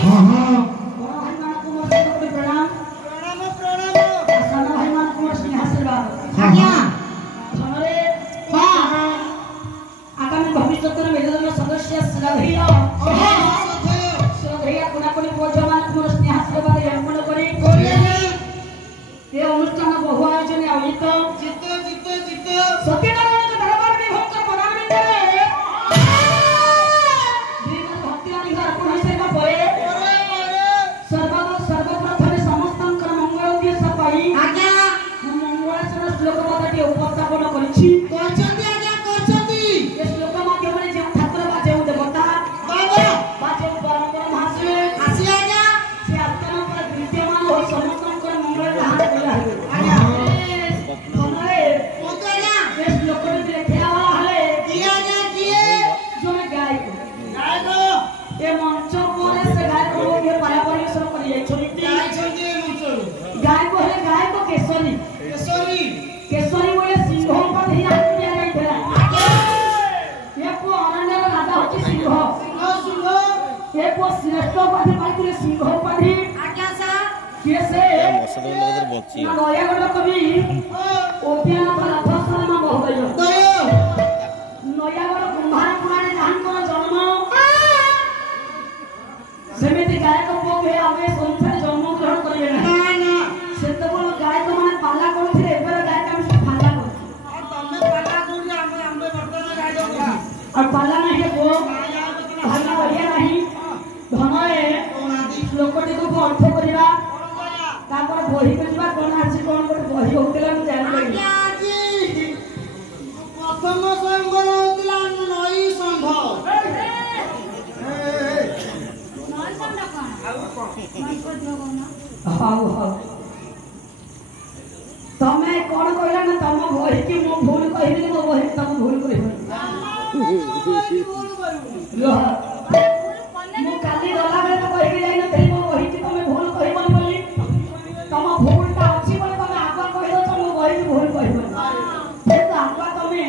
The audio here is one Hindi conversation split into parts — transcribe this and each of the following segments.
हाँ हाँ बड़ा भाई मान को मोर से प्रणाम प्रणाम प्रणाम साना भाई मान को मोर स्नेह आशीर्वाद आज्ञा धनरे हाँ आगामी भविष्यतर मेलदन सदस्य श्रद्धेय श्रद्धेय कोनाकोनी पूज्यमान को मोर स्नेह आशीर्वाद अर्पण करी ये अनुष्ठान बहु आयोजन आयोजित सत्यनारायण के दरबार में भक्त पदार्थ सर्वप्रथम समस्त मंगल उद्देश्य पाई मंगलाचरण श्लोक पदटी उपस्थापन करिछि श्लोक माध्यम जो ठाकुर बा जो देवता बा जो परंपरा महाशय से आत्मा पर विद्यमान हो समस्त मंगल हाथ बोला है श्लोक में लिखा हुआ है जो गायक ये मंच पर से गायक लोग ये पाया परिवेशन करिए गायक है गायक केसरी केसरी बोले सिंह पर ही हाथ दिया गई था ये को अरण्य राजा होची सिंह ये को श्रेष्ठ पाठी पाइले सिंह पाठी कैसे नयागढ़ कवि ओपियानाथ रथ शर्मा महोदय नयागढ़ कुम्भारपुरा जहां जन्म सेमिति गायक पुओ आमे संसार जन्म ग्रहण करिए ना सेतबल गायक माने पाला करथिले एबर गायक हम फाला करथि और पाला नहीं वो भाला बढ़िया नहीं धनए लोकटी को अर्थ करिबा तापर बही करिबा कोन आछि कोन कोन बही होतेला मु जानि प्रथम संबर होतिला नई संभ हाउ तमे कोन कहला ना तम बही की मो भूल कहिबे मो बही तम भूल कहिबे मु काली गला बेले तो कहि जाई न तई मो बही की तमे भूल कहिबन बोली तम भूलटा अछि बोले तमे आगा कहि दो मो बही की भूल कहिबन से तो आगा तमे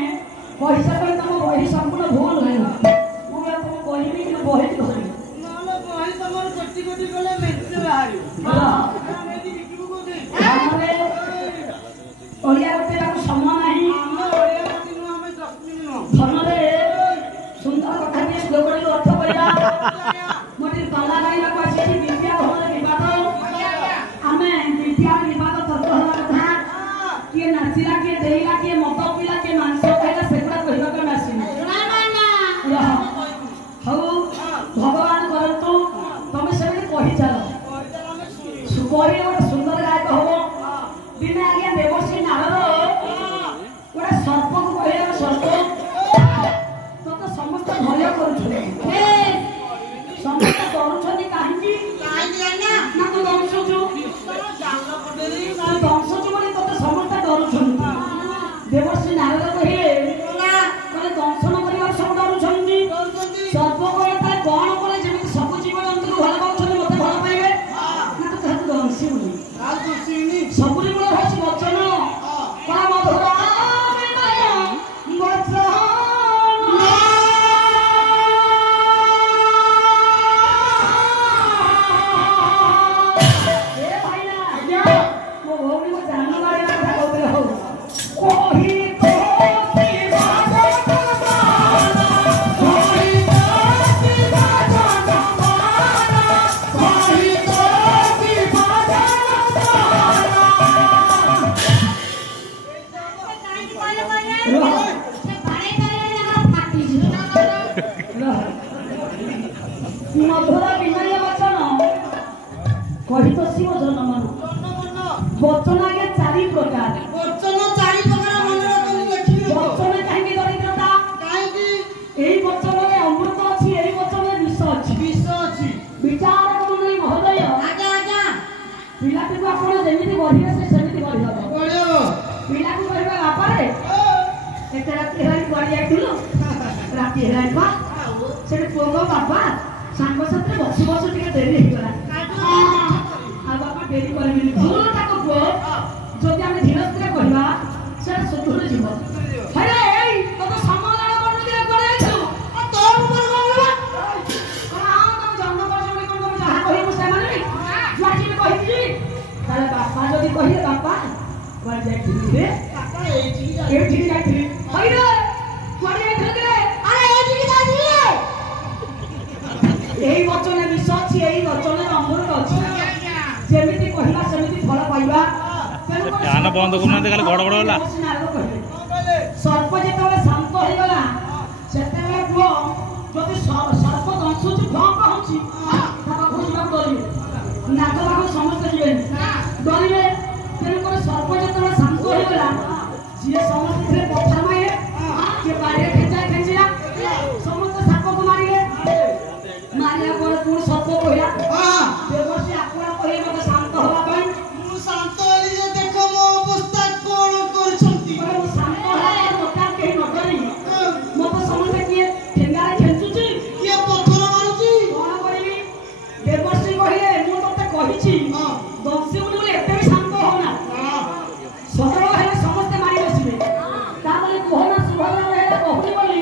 पैसा कर तम बही संपूर्ण भूल है मु तुम कहिबे कि बही की कहि नालो बही तमर गट्टी गट्टी गले मेंटे बाहरी हमें दी लिखिबो को दे हमरे ओलिया गोटे को सम्मान नाही हम ओलिया गोटे नु हमें जख्मी नु धनरे सुंदर कथा के श्लोक रे अर्थ करिया मोटी पाला गाई को आसी विद्या धन विवाद हमें विद्या विवाद तत्व हला कथा के नाचिला के देइला के मत पिला के मांस खाइला सेगुडा कहिबा के नासी हौ भगवान करंतु तमे सेबे कहि चलो सुकोरी गोटे सुंदर गायक हबो बिना आज्ञा देवसी नारद गोटे सर्प को कहला सर्प तो समस्त भय करूछले समस्त करूछनी काहे ना तो दंश जो दंश जो बोले तो समस्त करूछनी देवसी नारद कहिले कहले दंशन करिवार सब करूछनी सर्प कहले ता कोन बोले जेमि सब जीव जंतु भल पाउछनी मते भल पाइबे ना तो ताकू दंशी बोली सबुरी बोले होछि वचन कोन मधुरा विनय वचन मधुरा विनय वचन कही तो शिव जनमन वचन आगे चारि प्रकार वचन चारि प्रकार मन तुम देखियो वचन काहे दरिद्रता काहे की एही वचन में अमृत अछि एही वचन में विष अछि विचार मंडली महोदय आजा पिलाटी को आपण जेमिति बढ़िया से सेमिति बढ़िया पिला को कहबा बापारे एते राती हेलाई पड़ी आइथिलो राती हेलाई बा से पुओ बापा सांग साथे बसी बसी टिके देरी हे गला आ बापा देरी करबिनी भूल ताको पुओ जदि हम धीरस्त्रे कहबा से सुधुर जीव अरे एई तो समाधान करनु दिए करे आइथिलो आ तोर ऊपर कहबा आ हम जन्म पर जोड़ी कोन जहा କହିଲେ ବାପା କୁଆଡେ ଯାଇଥିଲି ରେ କାକା ଏଇଠି ଏଇଠିକି ଯାଇଥିଲି ହଇରେ କୁଆଡେ ଯାଇଥିଲେ ରେ ଆରେ ଏଇଠିକି ଯାଇଥିଲି ଏଇ ବଚନରେ ବିଷ ଅଛି ଏଇ ବଚନରେ ଅମୃତ ଅଛି ଯେମିତି କହିବା ସେମିତି ଫଳ ପାଇବା ଧ୍ୟାନ ବନ୍ଦ କରୁନାହାନ୍ତି ଖାଲି ଗଡ ଗଡ ହେଲା ସର୍ପ ଯେତେବେଳେ ଶାନ୍ତ ହେଇଗଲା ସେତେବେଳେ ପୁଅ ଯଦି ସର୍ପ ଦଂଶୁଛି ଭଁ କହୁଛି ତା ପାଖକୁ ଯିବାକୁ ଡରିବେ ନାଗ ପାଖକୁ ସମସ୍ତେ ଯିବେନି ଡରିବେ ତେଣୁକରି ସର୍ପ ଯେତେବେଳେ ଶାନ୍ତ ହେଇଗଲା ଯିଏ ସମସ୍ତେ ଥିଲେ ପଥର ମାରିଲେ କିଏ ବାଡ଼ିରେ ଖେଞ୍ଚିଲା ସମସ୍ତେ ସାପକୁ ମାରିଲେ ମାରିଲା ପରେ ପୁଣି ସର୍ପ କହିଲା ଦେବର୍ଷି ଆପଣ କହିଲେ ମୋତେ ଶାନ୍ତ ହେବା ପାଇଁ ମୁଁ ଶାନ୍ତ ହେଲି ଯେ ଦେଖ ମୋ ଅବସ୍ଥା କଣ କରୁଛନ୍ତି ମୁଁ ଶାନ୍ତ ହେଲା ମୋତେ କେହି ନ ଡରି ମୋତେ ସମସ୍ତେ କିଏ ଠେଙ୍ଗାରେ ଖେଞ୍ଚୁଛି କିଏ ପଥର ମାରୁଛି କଣ କରିବି ଦେବର୍ଷି କହିଲେ ମୁଁ ତତେ କହିଛି ଦଂଶିବୁନି ବୋଲି ଏତେ ବି ଶାନ୍ତ ହଉନା ସଦଳ ହେଲେ ସମସ୍ତେ ମାରି ବସିବେ ତାପରେ କୁହନା ସୁଭଦ୍ରା ହେଲେ କହୁନି ବୋଲି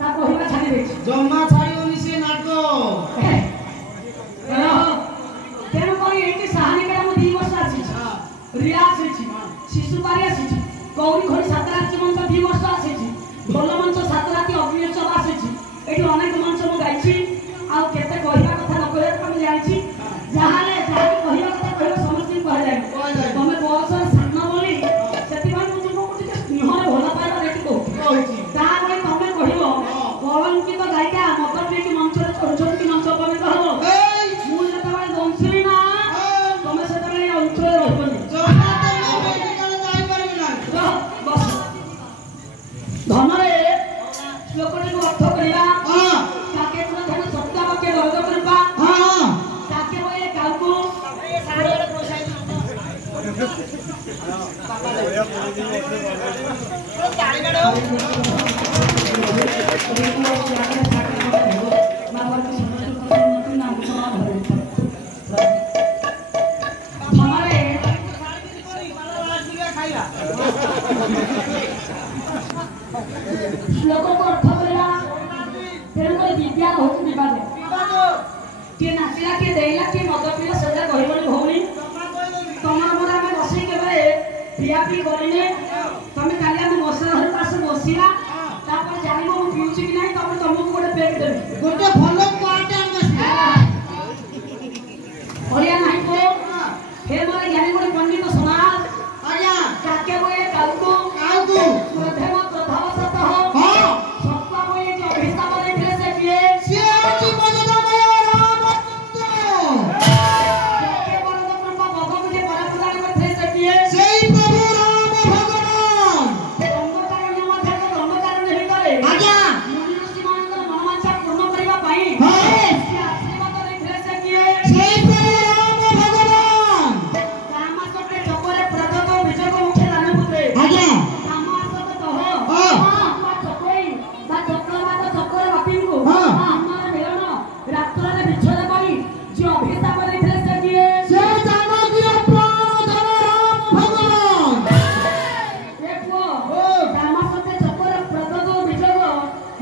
ତା କହିବା ଛାଡ଼ି ଦେଇଛି ଜମା ଛାଡ଼ିବନି ସେ ନାଗ ତେଣୁକରି ଏଇଠି ସାହାନିକାରେ ମୁଁ 2 ବର୍ଷ ଆସିଛି ରିଆ ଆସିଛି ଶିଶୁପାରି ଆସିଛି ଗୌରୀ ଖୋଳି ସାତରାତି ମଞ୍ଚ 2 ବର୍ଷ ଆସିଛି ଭଲ ମଞ୍ଚ ସାତରାତି ଅଗ୍ନିଶୋଭ ଆସିଛି ଏଠି ଅନେକ ମଞ୍ଚ ମୁଁ ଗାଇଛି ଆଉ କେତେ କହିବା କଥା ନ କହିବା କଥା ମୁଁ ଜାଣିଛି ଯାହାହେଲେ ଯାହାକି କହିବା କଥା କହିବା ସମସ୍ତଙ୍କୁ କୁହାଯାଏ ତମେ ବୟସରେ ସାନ ବୋଲି ସେଥିପାଇଁ ମୁଁ ତୁମକୁ ଟିକେ ସ୍ନେହରେ ଭଲ ପାଇବା ଦେଖି କହୁଛି ତାପରେ ତମେ କହିବ କଳଙ୍କିତ ଗାୟିକା ମଦ ପିଇକି ମଞ୍ଚରେ ଚଢୁଛନ୍ତି ମଞ୍ଚ ପବିତ୍ର ହବ ମୁଁ ଯେତେବେଳେ ଦଂଶିବି ନା ତମେ ସେତେବେଳେ ଏ ଅଞ୍ଚଳରେ ରହିବନି ଧନରେ ଲୋକଟିକୁ ଅର୍ଥ କରିବା କାକେ ପୁରା ଧନ ସତ୍ତା ବାକ୍ୟ ବର୍ଗ କରିବା କାକେ ବୋଇଲେ କାଉକୁ ଲୋକକୁ ଅର୍ଥ କରିବା ତେଣୁକରି ବିଦ୍ୟା ହେଉଛି ବିବାଦ କିଏ ନାଚିଲା କିଏ ଦେଇଲା କିଏ ମଦ ପିଇଲା ସେଟା କହିବନି ଭଉଣୀ ତମର ମୋର ଆମେ ବସେଇ କେବେ ପିଆ ପିଇ କରିନେ ତମେ କାଲି ଆମେ ମଶା ଘର ପାଶେ ବସିଲା ତାପରେ ଜାଣିବ ମୁଁ ପିଉଛି କି ନାହିଁ ତାପରେ ତମକୁ ଗୋଟେ ପେକ୍ ଦେବି ଗୋଟେ ଭଲ ପାଟେ ଭଳିଆ ନାହିଁ କୋ ହେ ମୋର ଜ୍ଞାନୀ ଗୋଟେ ପଣ୍ଡିତ ସମାଜ ଆଜ୍ଞା କାକେ ବୋଇଲେ କାଉକୁ ପ୍ରଥମ ପ୍ରଥମତଃ ସତ୍ତା ବୋଇଲେ ଯେ ଅଭିଶାପ ଦେଇଥିଲେ ସେ କିଏ ସିଏ ଅଛି ମଜଦାମୟ ରାମଚନ୍ଦ୍ର କାକେ ବଳଦ କୃପା ଭଗକୁ ଯେ ପରପ୍ରଦାନ କରିଥିଲେ ସେ କିଏ ସେଇ ପ୍ରଭୁ ରାମ ଭଗବାନ ଦଣ୍ଡକାରଣ୍ୟ ମଧ୍ୟରେ ଦଣ୍ଡକାରଣ୍ୟ ଭିତରେ ଆଜ୍ଞା ମୁନି ଋଷିମାନଙ୍କର ମନୋବାଞ୍ଛା ପୂର୍ଣ୍ଣ କରିବା ପାଇଁ ସେ ଆଶୀର୍ବାଦ ଦେଇଥିଲେ ସେ କିଏ ସେଇ ପ୍ରଭୁ ରାମ ଭଗବାନ କାମାସକ୍ତେ ଚକରେ ପ୍ରଦକ ବିଜୟ ମୁଖ୍ୟ ଦାନ ପୁତ୍ରେ ଆଜ୍ଞା କାମାସକ ତହ ଚକଇ ବା ଚକ୍ରବାଦ ଚକ୍ର ବାପିଙ୍କୁ ଆମର ମିଳନ ରାତ୍ରରେ ବିଚ୍ଛେଦ କରି ଯେ ଅଭିଶାପ ଦେଇଥିଲେ ସେ କିଏ ସେ ଜାନକୀର ପ୍ରାଣଧନ ରାମ ଭଗବାନ ଏ ପୁଅ କାମାସକ୍ତେ ଚକରେ ପ୍ରଦକ ବିଜୟ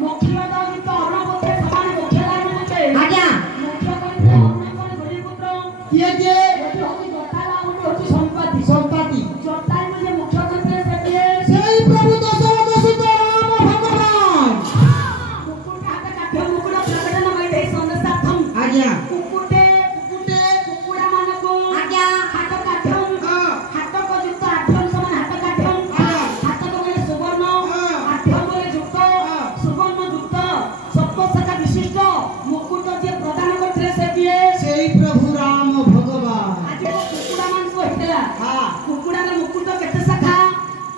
ମୁଖ୍ୟ ଦାୟିତ୍ୱ ଅର୍ଣପତ୍ରେ ସମାନ ମୁଖ୍ୟ ଦାନ ମୁଖ୍ୟ ଆଜ୍ଞା ମୁଖ୍ୟ କହିଥିଲେ ଅର୍ଣ୍ଣଙ୍କର ଗୁଳି ପୁତ୍ର କିଏ ଏଠି ହଉଛି ଜଟାୟୁ ଆଉ ଗୋଟେ ହଉଛି ସମ୍ପାତି ଜଟାୟୁ ଯେ ମୁଖ୍ୟ କହିଥିଲେ ସେ କିଏ ସେଇ ପ୍ରଭୁ ଦଶରଥ ସୁତ ରାମ ଭଗବାନ କୁକୁଟ ହାତ କାଠ ମୁକୁଟ ପ୍ରକଟନ ବୈଦେହୀ ସନ୍ଦେଶାର୍ଥମ୍ ଆଜ୍ଞା କୁକୁଟେ କୁକୁଡ଼ା ମାନଙ୍କୁ ଆଜ୍ଞା ହାତ କାଠମ୍ ହାତକ ଯୁକ୍ତ ଆଠମ ସମାନ ହାତ କାଠମ୍ ହାତକ ବୋଲେ ସୁବର୍ଣ୍ଣ ଆଠମ ବୋଲେ ଯୁକ୍ତ ସୁବର୍ଣ୍ଣ ଯୁକ୍ତ ସପ୍ତଶାଖା ବିଶିଷ୍ଟ ମୁକୁଟ ଯିଏ ପ୍ରଦାନ କରିଥିଲେ ସେ କିଏ ସେଇ ପ୍ରଭୁ ରାମ ଭଗବାନ ଆଜି କୁକୁଡ଼ା ମାନଙ୍କୁ ହେଇଥିଲା କୁକୁଡ଼ାର ମୁକୁଟ କେତେ ଶାଖା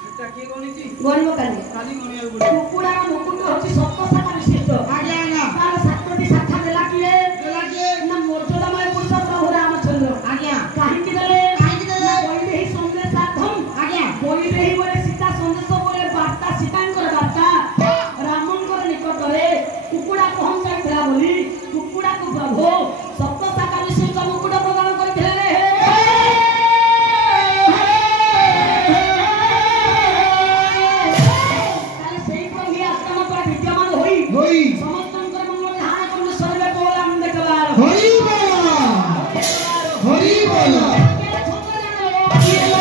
ସେଟା କିଏ ଗଣିଛି ଗଣିବ କାଲି ଗଣିବାକୁ ପଡିବ କୁକୁଡ଼ାର ମୁକୁଟ ହଉଛି ସପ୍ତଶାଖା ବିଶିଷ୍ଟ ଆଜ୍ଞା ଆଜ୍ଞା ତାର 7ଟି ଶାଖା ଦେଲା କିଏ ନା ମର୍ଯ୍ୟାଦାମୟ ପୁରୁଷ ପ୍ରଭୁ ରାମଚନ୍ଦ୍ର ଆଜ୍ଞା କାହିଁକି ଦେଲେ କାହିଁକି ଦେଲେ? ନା ବୈଦେହୀ ସନ୍ଦେଶାର୍ଥମ୍ ଆଜ୍ଞା ବୈଦେହୀ ବୋଲେ ସୀତା ସନ୍ଦେଶ ବୋଲେ ବାର୍ତ୍ତା ସୀତାଙ୍କର ବାର୍ତ୍ତା ରାମଙ୍କର ନିକଟରେ କୁକୁଡ଼ା ପହଞ୍ଚାଇଥିଲା ବୋଲି କୁକୁଡ଼ାକୁ ପ୍ରଭୁ ସପ୍ତଶାଖା ବିଶିଷ୍ଟ ମୁକୁଟ ପ୍ରଦାନ କରିଥିଲେ ତାହେଲେ ସେଇ ପ୍ରଭୁ ଆସ୍ଥାନ ପରେ ବିଦ୍ୟମାନ ହୋଇ ସମସ୍ତଙ୍କର ମଙ୍ଗଳ ଧାରଣ କରି ସର୍ବେ ବୋଲ ଆମେ ଦେଖିବାର ହରି ବୋଲ ହରି ବୋଲ କେତେ ଛୋଟ ଜାଣିଲେ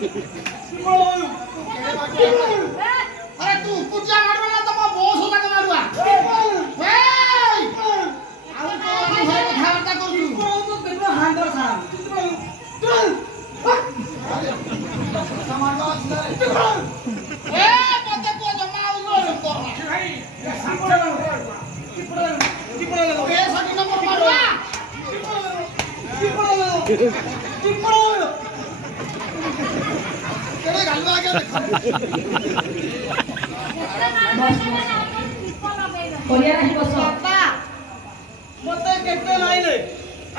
अरे तू पूजा मारबा ना तो बहुत होता के मारबा ए आउ तो भाई कथा कर तू तो बेटा हांडर साहब ए पते को जमा उलो कर भाई ए सकी नंबर मारवा केड़े गलवा के ओरिया नहीं बस बापा मते केते लाइले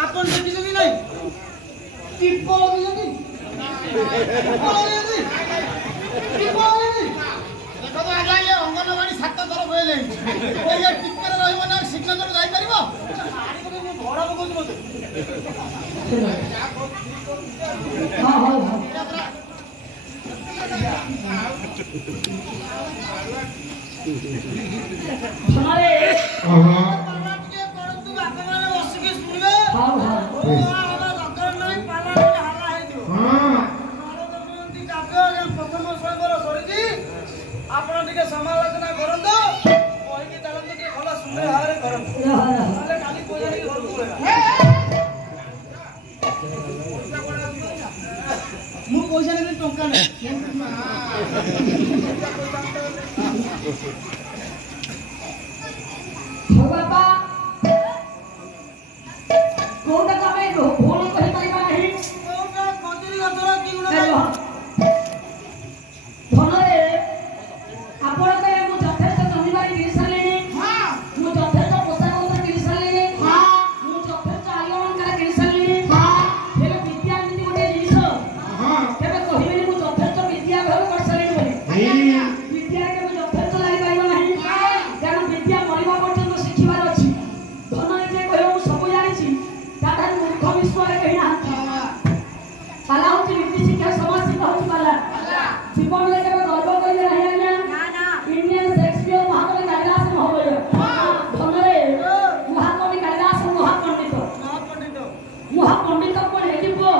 आपन देखिसनी नाही टिप्पल दिसनी देखो तो आजा ये अंगनवाड़ी 7 तरफ होले ओ ये टिक्कर रहइबो ना सिग्नेचर जाई परबो घोड़ा बगल मते हां हां हमारे पाला के करतु बापा माने बसिके सुनबे हां हां हमरा दरकार नाही पाला रे हल्ला हे दियो हां मारो दमंती काव्य प्रथम श्लोकर सरीजी आपण टिके समालोचना करंतो ओही के चलंतो के भला सुंदर भाବରେ करंतो नले खाली कोजारी घर बोलेगा मु पैसा ने टंका नै बाबा कोटा कामे भूल कहि परिबा नाही कोटा कजरी गदरा की गुण धनरे आपण के मु यथेष्ट जमीबारी किनि सालेनी हां मु यथेष्ट पोशाक पत्र किनि सालेनी हां मु यथेष्ट आयोन करे किनि सालेनी हां हेले विद्या नीति गोटे जिनिस हां केबे कहिबेनी मु यथेष्ट विद्या घर कर सालेनी बोली विद्या के मु यथेष्ट लागि पाइबा नाही कारण विद्या मरिबा पर्यंत शिखिबार अछि धनरे जे कहयो मु सब जानि छी दादा मूर्ख विश्वरे कहि ना पाला होची नीति शिक्षा समाज शिक्षा होची पाला जीवन में केबे गर्व कइले रहि आज्ञा ना ना इंडियन शेक्सपियर महाकवि कालिदास महोदय धनरे महाकवि कालिदास महापंडित कोन हेति पो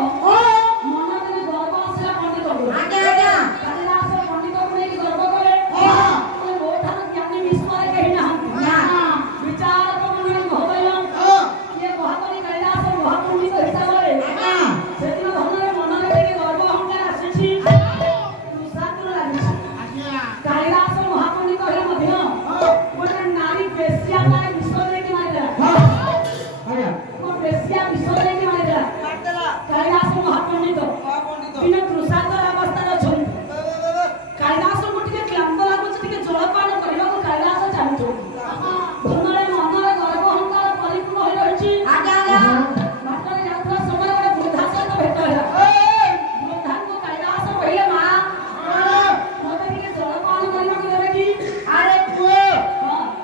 मन में गर्व आसला पंडित को आज्ञा आज्ञा कालिदास पंडित को लेके गर्व करे बोले मोठा ज्ञानी विश्वरे कहि ना विचार प्रमाण महोदय ये महाकवि कालिदास महापंडित हिसाबरे सेदिन धनरे मन में लेके गर्व अहंकार आसीछि कालिदास महापंडित हेले मध्य गोटे नारी बेश्या तार विश्व लेके मारिला को बेश्या विश्व लेके मारिला कालिदास महापंडित बिना तृषातर अवस्था अछन कालिदास गोटे क्लांत लागुच टिके जलपान करबा को कालिदास चाहतो धनरे मनरे गर्व अहंकार परिपूर्ण होई रहिछि आज्ञा मातरे यात्रा समय गोटे वृद्धा सहित भेट होला वृद्धा को कालिदास कहिले मां मते टिके जलपान करबा को देबे की अरे पुओ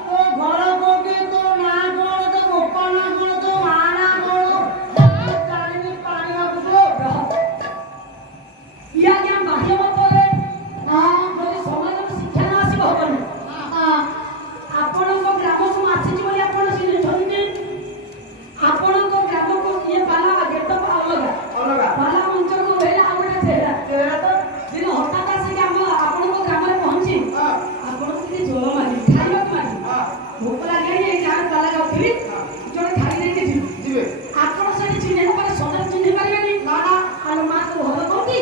तो घर कोके तो ना कोन तो गोपा ना कोन तो माना कोन काली पानी आबुतो या ज्ञान बाह्य मतरे যদি সমাজৰ শিক্ষা না আসিব হবনি ଆପଣଙ୍କ ଗ୍ରାମକୁ ଆସିଛି ବୋଲି ଆପଣ ଜାଣିଛନ୍ତି ଆପଣଙ୍କ ଗ୍ରାମକୁ ଇଏ ପାଲା ଗେଟ ଅଲଗା ପାଲା ମଞ୍ଚକୁ ହେଲେ ଆଉ ଗୋଟେ ଚେହେରା ତ ଦିନ ହଠାତ୍ ଆସିକି ଆପଣଙ୍କ ଗ୍ରାମରେ ପହଞ୍ଚି ଆପଣ ଟିକେ ଜଳ ମାଗି ଖାଇବାକୁ ମାଗି ଭୋକ ଲାଗିଲାଣି ଏଇ ଗାଁ ପାଲା ଯାଉଥିଲି ଜଣେ ଖାଇ ଦେଇକି ଯିବେ ଆପଣ ସେଠି ଚିହ୍ନିବା ପରେ ସଦର ଚିହ୍ନି ପାରିବେନି ନା ଆଲୋ ମା ତୁ ଘର କୋଉଠି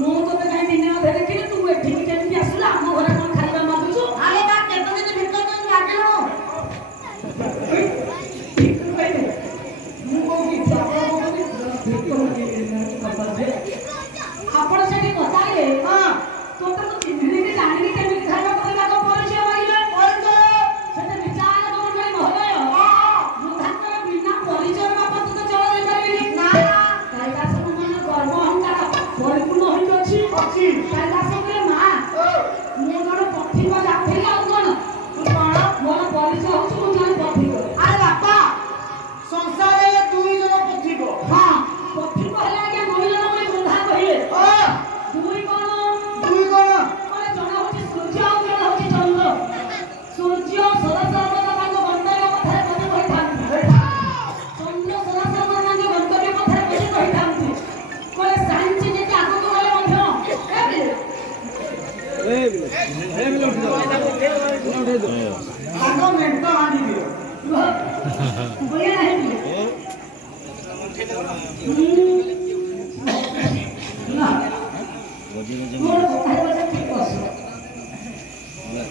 ମୁଁ ତତେ କାହିଁ ଦିନେ ଅଧେ ଦେଖିଲି ତୁ ଏଠିକି କେମିତି ଆସିଲା ଆମ ଘରେ କଣ ଖାଇବା ମାଗୁଛୁ ଆରେ ତା କେତେ ଦିନ ଭିତରେ ତୁ ମାଗିଲୁ ମୁଁ କହୁଛି ଆପଣ ସେଠି କଥା ହେଲେ ତୋତେ ତ ଚିହ୍ନିନି କି ଜାଣିନି କେମିତି ଖାଇବା ପରେ ତାଙ୍କ ପରିଚୟ ମାଗିଲେ ସେତେ ବିଚାର କରୁନି ମହୋଦୟ ବୃଦ୍ଧାଙ୍କର ବିନା ପରିଚୟ ବାପା ତୋତେ ଚଳ ଦେଇପାରିବିନି ନା କାଳିଦାସ ମାନେ ଗର୍ବ ଅହଙ୍କାର ପରିପୂର୍ଣ୍ଣ ହୋଇକି ଅଛି କାଳିଦାସ କହିଲେ ମା ମୁଁ ଜଣେ ପଥିକ ଯାତ୍ରୀ ଆଉ କଣ ମୋର ପରିଚୟ ହଉଛି ମୁଁ ଜଣେ ପଥିକ ଆରେ ବାପା ସଂସାରରେ ଦୁଇ ଜଣ ପଥିକ ହଁ ପଥିକ ହେଲେ ଆଜ୍ଞା ଦୁଇ ଜଣ ବୋଲି ବୃଦ୍ଧା କହିଲେ ଦୁଇ କଣ ମାନେ ଜଣେ ହଉଛି ସୂର୍ଯ୍ୟ ଆଉ ଜଣେ ହଉଛି ଚନ୍ଦ୍ର ସୂର୍ଯ୍ୟ ସଦାସର୍ବଦା ତାଙ୍କ ଗନ୍ତବ୍ୟ ପଥରେ ଗତି କରିଥାନ୍ତି ଚନ୍ଦ୍ର ସଦାସର୍ବଦା ତାଙ୍କ ଗନ୍ତବ୍ୟ ପଥରେ ଗତି କରିଥାନ୍ତି କହିଲେ ସାଇନ୍ସ ଯେତେ ଆଗକୁ ଗଲେ ମଧ୍ୟ ତାଙ୍କ ମେଣ୍ଟ ହାଣି ଦିଅ ବଳିଆ ନାହିଁ ନା ମୋର କଥା କଥା ଠିକ ଅଛି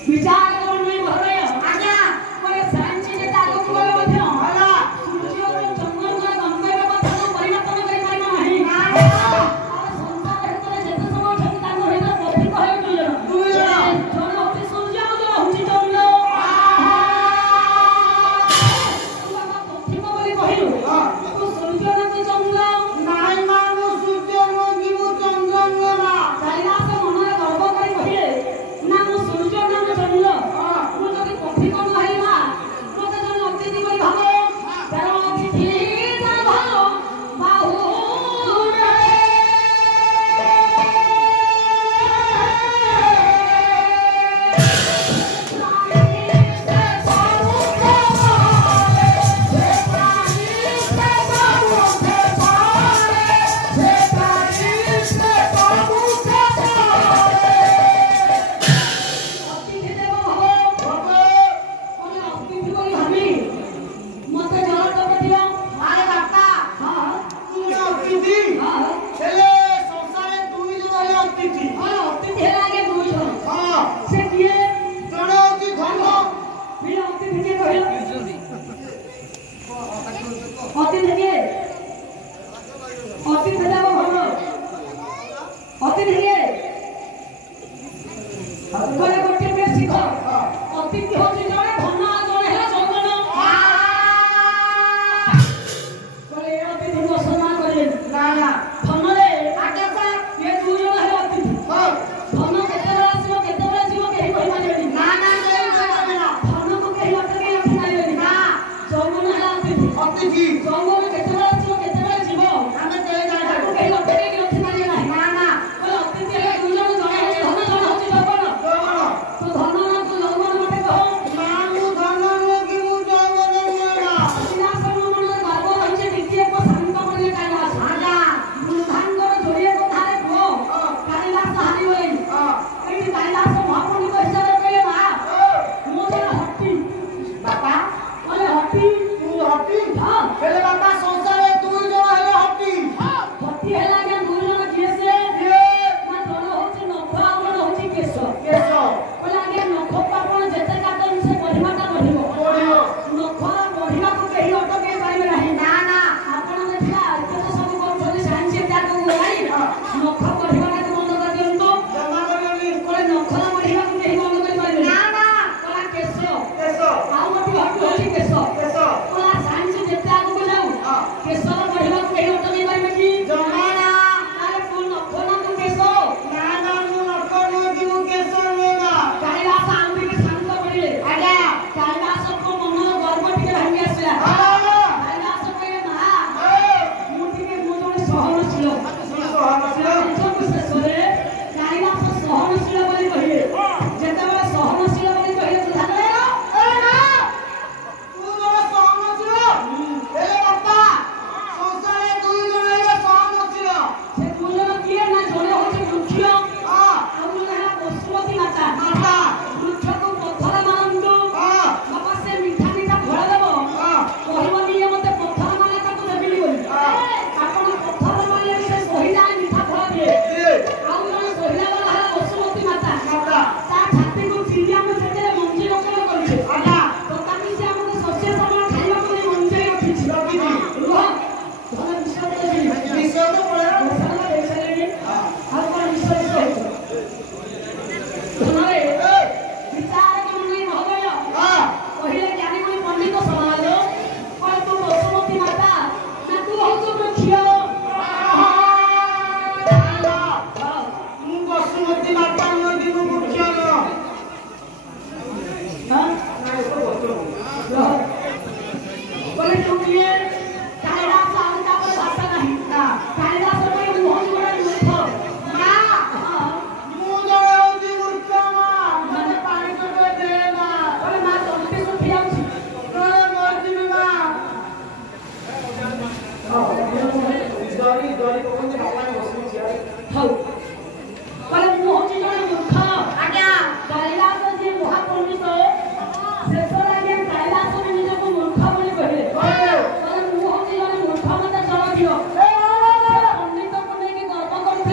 ବିଚାର କରୁନି ଭରୟ ଆଜ୍ଞା ପରେ ସାଞ୍ଚି ଯେ ତାକୁ କୁଆଡେ ମଧ୍ୟ ହେଲା ସୂର୍ଯ୍ୟ ଚନ୍ଦ୍ରଙ୍କର ଗମ୍ଭୀର କଥାକୁ ପରିବର୍ତ୍ତନ କରି ପାରିବ ନାହିଁ ଆଉ ସଂସାର ଭିତରେ ଯେତେ ସବୁ ଅଛନ୍ତି ତାଙ୍କ ଭିତରେ ପ୍ରତୀକ ହେଉ ଦୁଇ ଜଣ ଜଣେ ହଉଛି ସୂର୍ଯ୍ୟ ଆଉ ଜଣେ ହଉଛି ଚନ୍ଦ୍ର ପ୍ରତୀକ ବୋଲି କହିଲୁ ତୁ ସୂର୍ଯ୍ୟ ନା ତୁ ଚନ୍ଦ୍ର ନାଇଁ ମା ମୁଁ ସୂର୍ଯ୍ୟ ନୁହଁ କି ମୁଁ ଚନ୍ଦ୍ର ନୁହଁ ମା ଚାରିମାସ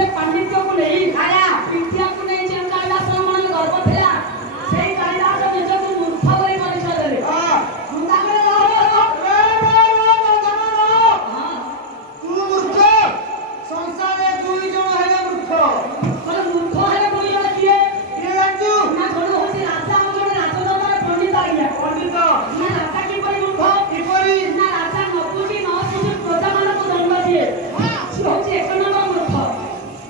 से पांडित्य को नहीं आया विद्या को नहीं जे कालिदास मन गर्व थिला सेई कालिदास निज को मूर्ख बोली परिचय देले मुंडा करे तू मूर्ख संसार में दुई जण है मूर्ख बोले मूर्ख है कोई जण किए ये जानू ना छोड़ होती राजा और जण राजा दरबार पंडित आइया पंडित ना राजा की परी मूर्ख किपरि ना राजा नपुजी न सुजी प्रजा मान को दंड दिए से होची एक नंबर मूर्ख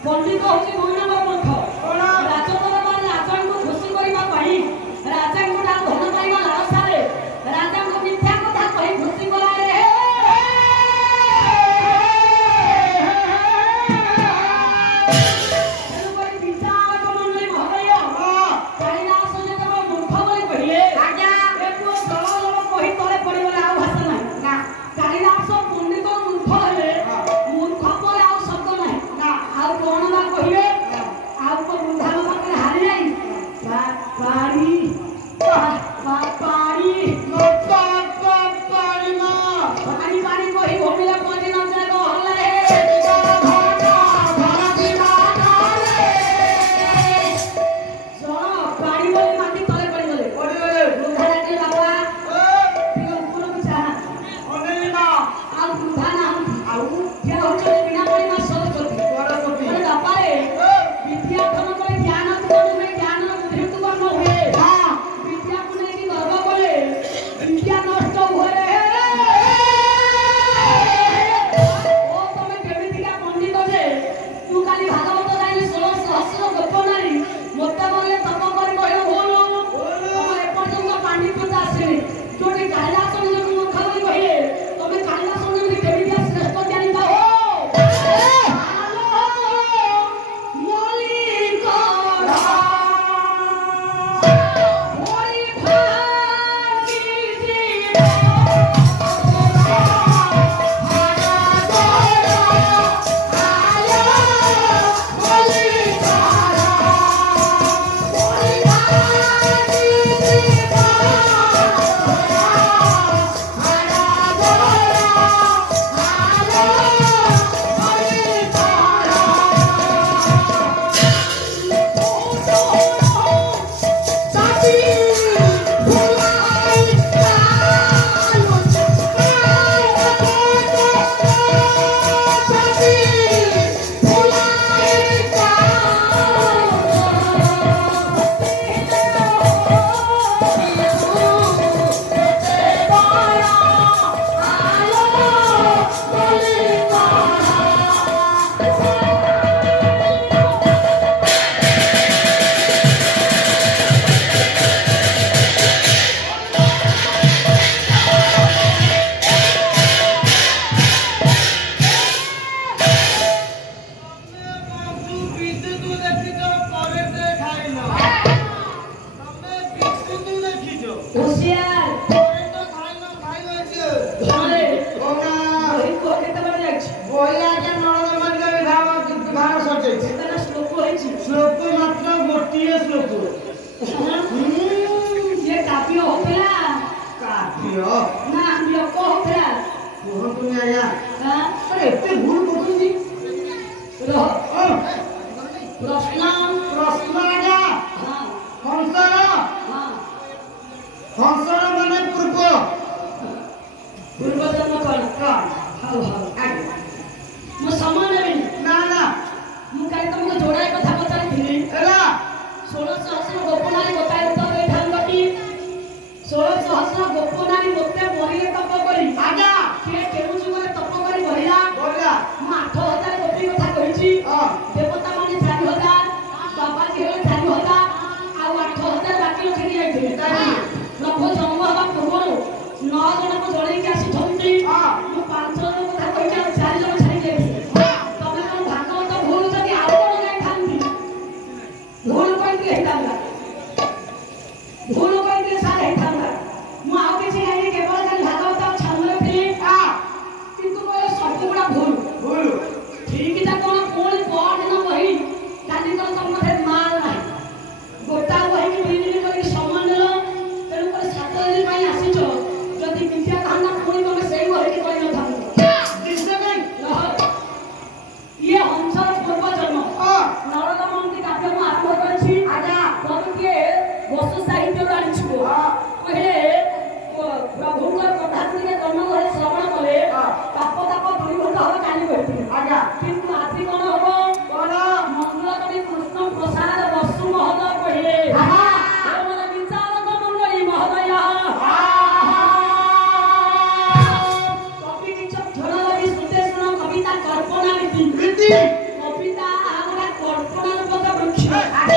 पंडित होची दुई नंबर मूर्ख राजा दरबार राजा को खुशी करिबा पाई राजा को ना धन पाइबा लालसारे राजा को मिथ्या कथा कहि खुशी कराए That